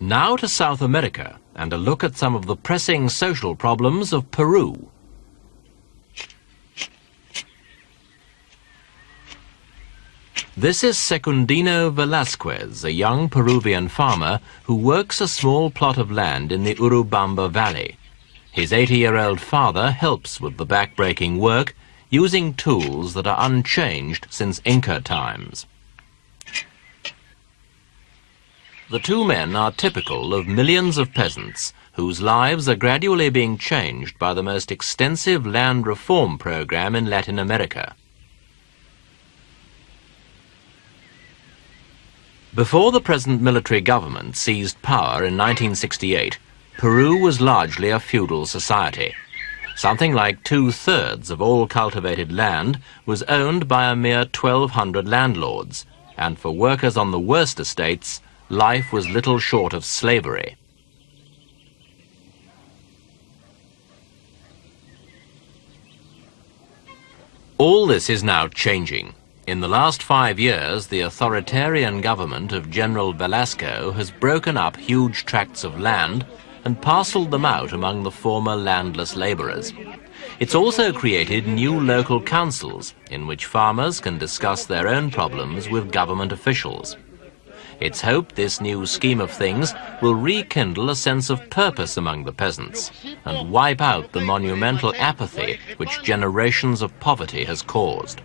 Now to South America and a look at some of the pressing social problems of Peru. This is Secundino Velasquez, a young Peruvian farmer who works a small plot of land in the Urubamba Valley. His 80-year-old father helps with the back-breaking work, using tools that are unchanged since Inca times. The two men are typical of millions of peasants whose lives are gradually being changed by the most extensive land reform program in Latin America. Before the present military government seized power in 1968, Peru was largely a feudal society. Something like 2/3 of all cultivated land was owned by a mere 1,200 landlords, and for workers on the worst estates, life was little short of slavery. All this is now changing. In the last 5 years, the authoritarian government of General Velasco has broken up huge tracts of land and parceled them out among the former landless laborers. It's also created new local councils in which farmers can discuss their own problems with government officials. It's hoped this new scheme of things will rekindle a sense of purpose among the peasants and wipe out the monumental apathy which generations of poverty has caused.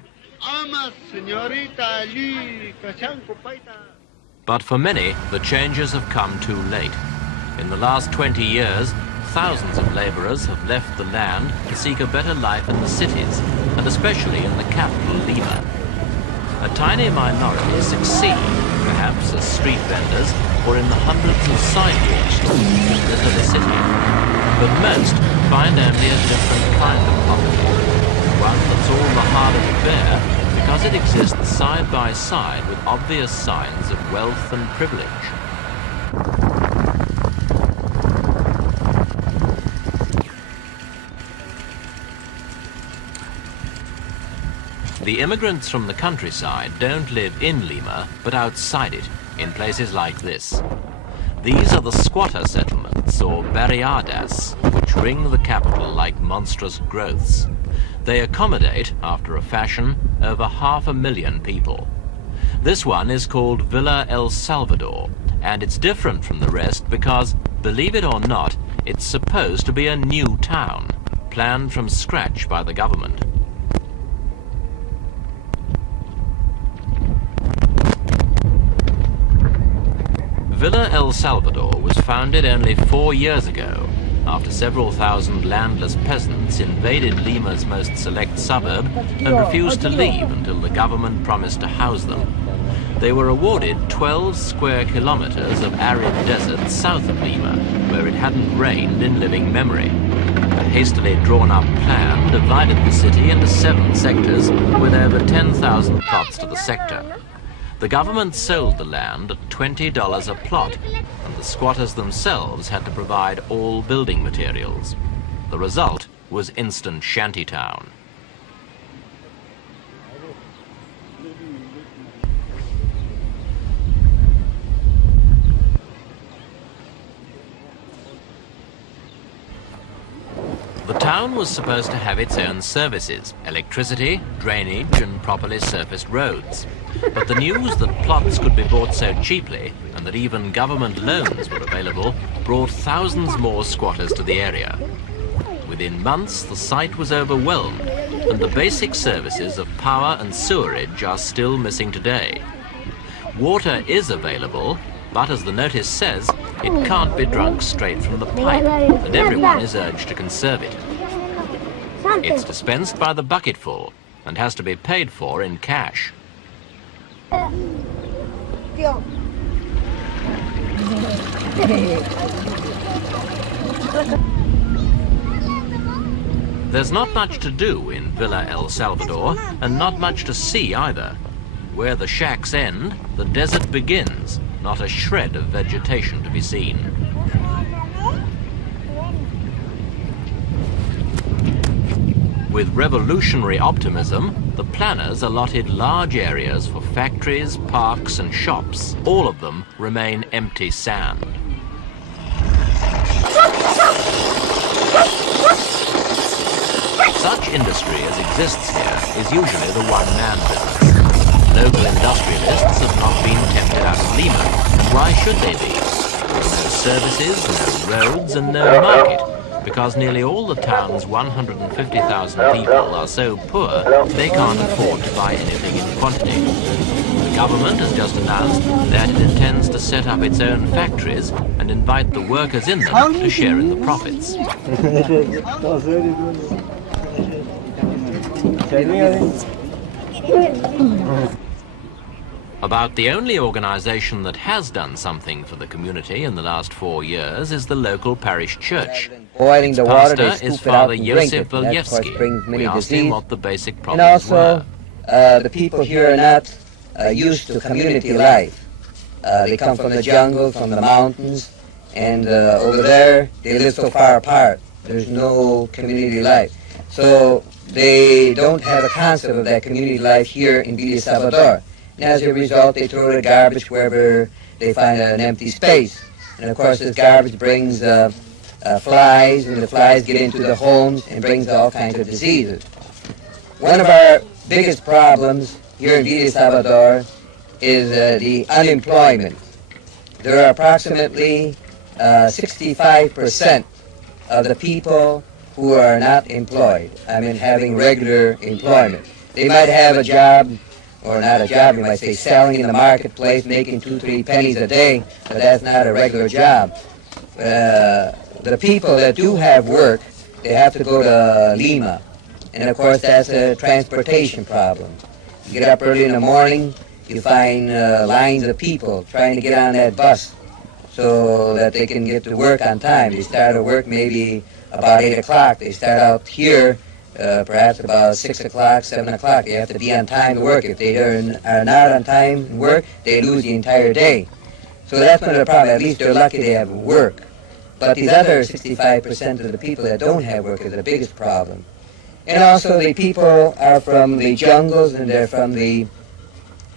But for many, the changes have come too late. In the last 20 years, thousands of laborers have left the land to seek a better life in the cities, and especially in the capital, Lima. A tiny minority succeed, perhaps as street vendors or in the hundreds of sidewalk stalls that litter the city. But most find only a different kind of poverty, one that's all the harder to bear because it exists side by side with obvious signs of wealth and privilege. The immigrants from the countryside don't live in Lima, but outside it, in places like this. These are the squatter settlements, or barriadas, which ring the capital like monstrous growths. They accommodate, after a fashion, over 500,000 people. This one is called Villa El Salvador, and it's different from the rest because, believe it or not, it's supposed to be a new town, planned from scratch by the government. Villa El Salvador was founded only 4 years ago, after several thousand landless peasants invaded Lima's most select suburb and refused to leave until the government promised to house them. They were awarded 12 square kilometers of arid desert south of Lima, where it hadn't rained in living memory. A hastily drawn-up plan divided the city into 7 sectors with over 10,000 plots to the sector. The government sold the land at $20 a plot, and the squatters themselves had to provide all building materials. The result was instant shantytown. The town was supposed to have its own services, electricity, drainage, and properly surfaced roads. But the news that plots could be bought so cheaply and that even government loans were available brought thousands more squatters to the area. Within months, the site was overwhelmed, and the basic services of power and sewerage are still missing today. Water is available, but as the notice says, it can't be drunk straight from the pipe, and everyone is urged to conserve it. It's dispensed by the bucketful and has to be paid for in cash. There's not much to do in Villa El Salvador, and not much to see either. Where the shacks end, the desert begins, not a shred of vegetation to be seen. With revolutionary optimism, the planners allotted large areas for factories, parks and shops. All of them remain empty sand. Such industry as exists here is usually the one-man business. Local industrialists have not been tempted out of Lima. Why should they be? There are no services, no roads, and no market, because nearly all the town's 150,000 people are so poor they can't afford to buy anything in quantity. The government has just announced that it intends to set up its own factories and invite the workers in them to share in the profits. About the only organization that has done something for the community in the last 4 years is the local parish church. Boiling the water, they Pastor is scoop it out Father and drink Josef it. And that, of course, Waljewski. brings many We asked him disease. what the basic And problems also, were. the people here are not used to community life. They come from the jungle, from the mountains, and over there they live so far apart. There's no community life. So they don't have a concept of that community life here in Villa Salvador. And as a result, they throw the garbage wherever they find an empty space. And of course, this garbage brings flies, and the flies get into the homes and brings all kinds of diseases. One of our biggest problems here in Villa Salvador is the unemployment. There are approximately 65% of the people who are not employed. I mean, having regular employment. They might have a job, or not a job, you might say selling in the marketplace, making 2-3 pennies a day, but that's not a regular job. The people that do have work, they have to go to Lima. And of course, that's a transportation problem. You get up early in the morning, you find lines of people trying to get on that bus so that they can get to work on time. They start at work maybe about 8 o'clock. They start out here perhaps about 6 o'clock, 7 o'clock. They have to be on time to work. If they are not on time to work, they lose the entire day. So that's one of the problems. At least they're lucky they have work. But these other 65% of the people that don't have work is the biggest problem. And also the people are from the jungles and they're from the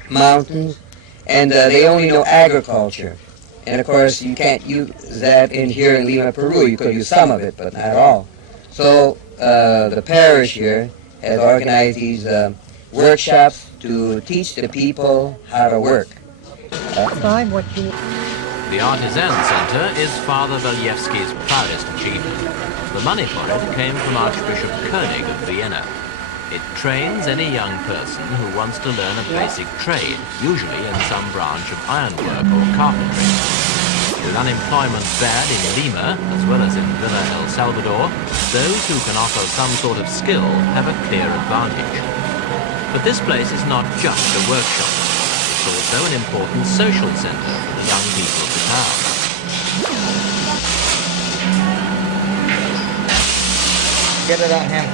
mountains, and they only know agriculture. And of course, you can't use that in here in Lima, Peru. You could use some of it, but not all. So the parish here has organized these workshops to teach the people how to work. The Artisan Center is Father Waljewski's proudest achievement. The money for it came from Archbishop Koenig of Vienna. It trains any young person who wants to learn a basic trade, usually in some branch of ironwork or carpentry. With unemployment bad in Lima, as well as in Villa El Salvador, those who can offer some sort of skill have a clear advantage. But this place is not just a workshop. It's also an important social center for the young people of the town. Get it on him.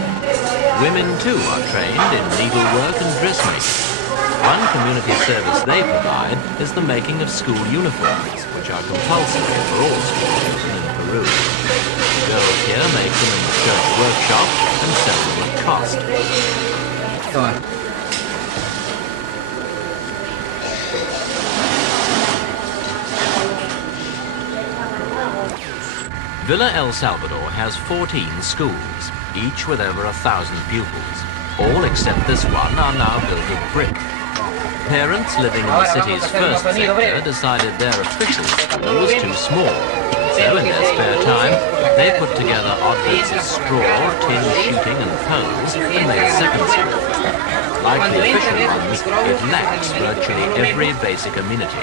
Women too are trained in needlework and dressmaking. One community service they provide is the making of school uniforms, which are compulsory for all schools in Peru. The girls here make them in the church workshop and sell them at cost. Go on. Villa El Salvador has 14 schools, each with over 1,000 pupils. All except this one are now built of brick. Parents living in the city's first sector decided their official school was too small. So in their spare time, they put together odd bits of straw, tin sheeting and poles and made a second school. Like the official ones, it lacks virtually every basic amenity.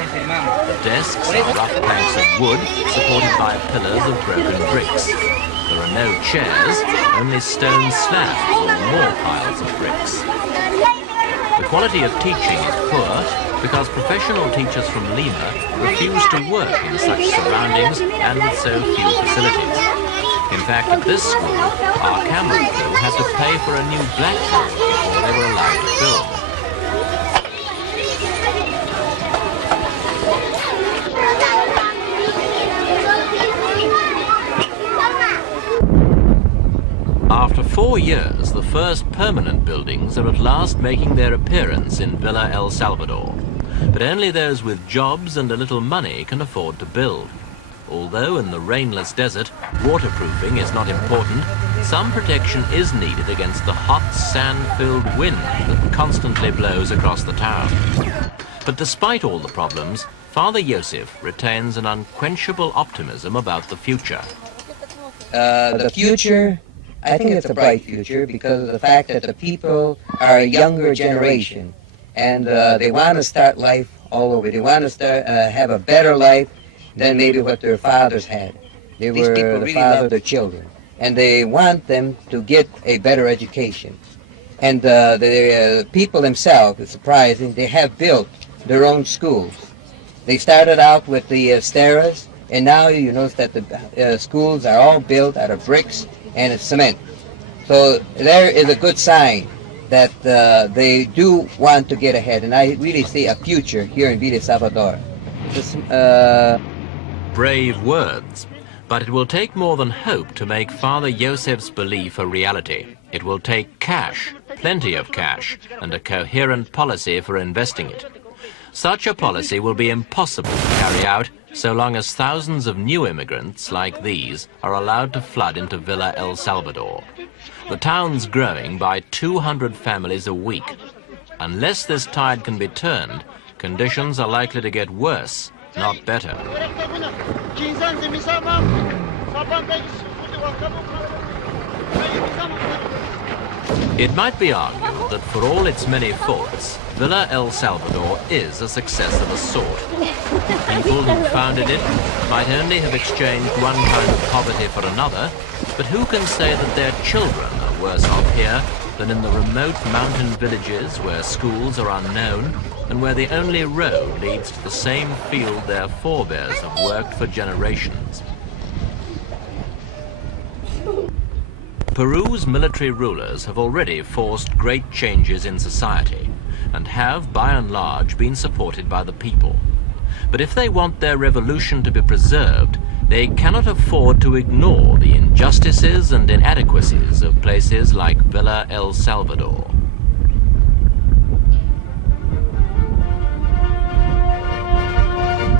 The desks are rough planks of wood supported by pillars of broken bricks. There are no chairs, only stone slabs or more piles of bricks. The quality of teaching is poor because professional teachers from Lima refuse to work in such surroundings and with so few facilities. In fact, at this school, our camera crew had to pay for a new blackboard before they were allowed to film. After 4 years, the first permanent buildings are at last making their appearance in Villa El Salvador. But only those with jobs and a little money can afford to build. although in the rainless desert, waterproofing is not important, some protection is needed against the hot, sand-filled wind that constantly blows across the town. But despite all the problems, Father Joseph retains an unquenchable optimism about the future. The future, I think it's a bright future because of the fact that the people are a younger generation and they want to start life all over. They want to have a better life than maybe what their fathers had. These people really love their children and they want them to get a better education. And the people themselves, it's surprising, they have built their own schools. They started out with the steras, and now you notice that the schools are all built out of bricks and cement. So there is a good sign that they do want to get ahead, and I really see a future here in Villa Salvador. Brave words, but it will take more than hope to make Father Joseph's belief a reality. It will take cash, plenty of cash, and a coherent policy for investing it. Such a policy will be impossible to carry out so long as thousands of new immigrants like these are allowed to flood into Villa El Salvador. The town's growing by 200 families a week. Unless this tide can be turned, conditions are likely to get worse, not better. It might be argued that for all its many faults, Villa El Salvador is a success of a sort. The people who founded it might only have exchanged one kind of poverty for another, but who can say that their children are worse off here than in the remote mountain villages where schools are unknown and where the only road leads to the same field their forebears have worked for generations? Peru's military rulers have already forced great changes in society and have, by and large, been supported by the people. But if they want their revolution to be preserved, they cannot afford to ignore the injustices and inadequacies of places like Villa El Salvador.